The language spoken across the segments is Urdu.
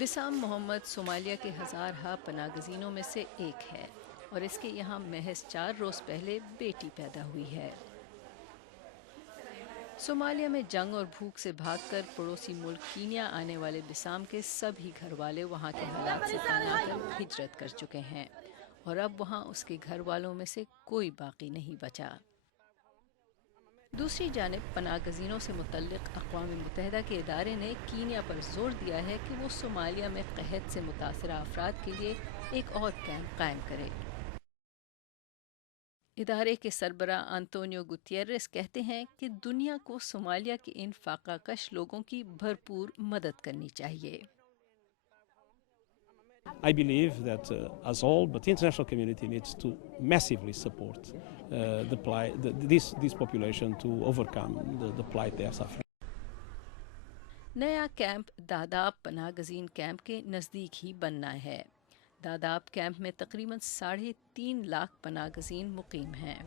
وسام محمد صومالیہ کے ہزارہا پناہ گزینوں میں سے ایک ہے اور اس کے یہاں محض 4 روز پہلے بیٹی پیدا ہوئی ہے۔ صومالیہ میں جنگ اور بھوک سے بھاگ کر پڑوسی ملک کینیا آنے والے وسام کے سبھی گھر والے وہاں کے حالات سے تنگ آ کر ہجرت کر چکے ہیں اور اب وہاں اس کے گھر والوں میں سے کوئی باقی نہیں بچا۔ دوسری جانب پناہ گزینوں سے متعلق اقوام متحدہ کے ادارے نے کینیا پر زور دیا ہے کہ وہ صومالیہ میں قحط سے متاثرہ افراد کے لیے ایک اور کیمپ قائم کرے۔ ادارے کے سربراہ انطونیو گوتیرس کہتے ہیں کہ دنیا کو صومالیہ کے ان فاقہ کش لوگوں کی بھرپور مدد کرنی چاہیے۔ I believe that us all, but the international community needs to massively support this population to overcome the plight they are suffering. نیا کیمپ داداب پناہ گزین کیمپ کے نزدیک ہی بننا ہے۔ داداب کیمپ میں تقریباً 3.5 لاکھ پناہ گزین مقیم ہیں۔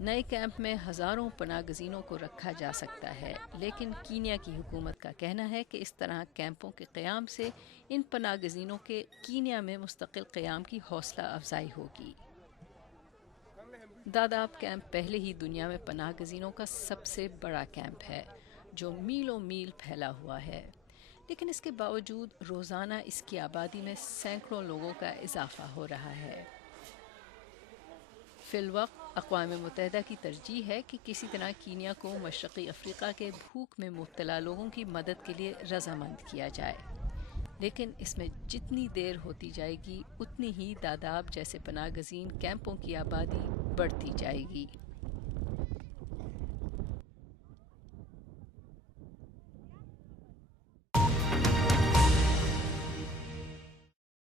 نئے کیمپ میں ہزاروں پناہ گزینوں کو رکھا جا سکتا ہے، لیکن کینیا کی حکومت کا کہنا ہے کہ اس طرح کیمپوں کے قیام سے ان پناہ گزینوں کے کینیا میں مستقل قیام کی حوصلہ افزائی ہوگی۔ داداب کیمپ پہلے ہی دنیا میں پناہ گزینوں کا سب سے بڑا کیمپ ہے، جو میلوں میل پھیلا ہوا ہے، لیکن اس کے باوجود روزانہ اس کی آبادی میں سینکڑوں لوگوں کا اضافہ ہو رہا ہے۔ فی الوقت اقوام متحدہ کی ترجیح ہے کہ کسی طرح کینیا کو مشرقی افریقہ کے بھوک میں مبتلا لوگوں کی مدد کے لیے رضامند کیا جائے، لیکن اس میں جتنی دیر ہوتی جائے گی اتنی ہی داداب جیسے پناہ گزین کیمپوں کی آبادی بڑھتی جائے گی۔